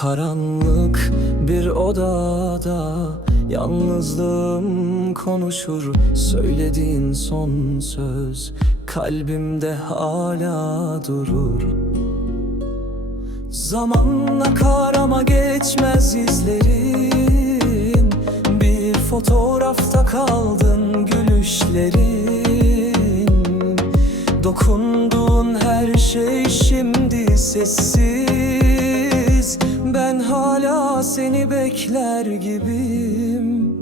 Karanlık bir odada Yalnızlığım konuşur. Söylediğin son söz Kalbimde hala durur. Zamanla akar ama geçmez izlerin. Bir fotoğrafta kaldın gülüşlerin. Dokunduğun her şey şimdi sessiz seni bekler gibiyim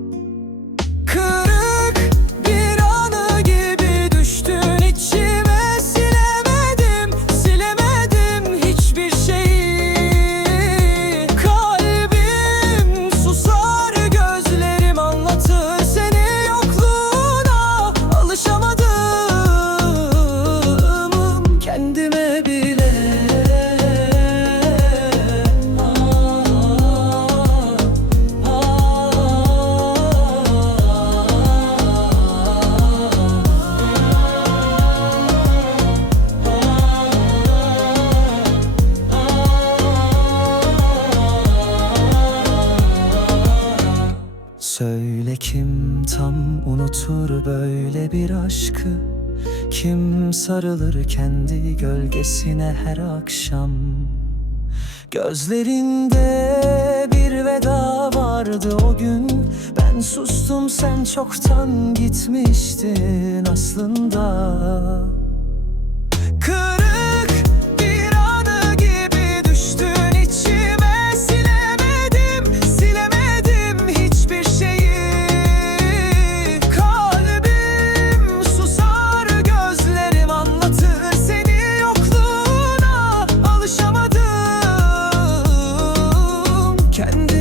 tam unutur böyle bir aşkı. Kim sarılır kendi gölgesine her akşam? Gözlerinde bir veda vardı o gün. Ben sustum sen çoktan gitmiştin aslında kendi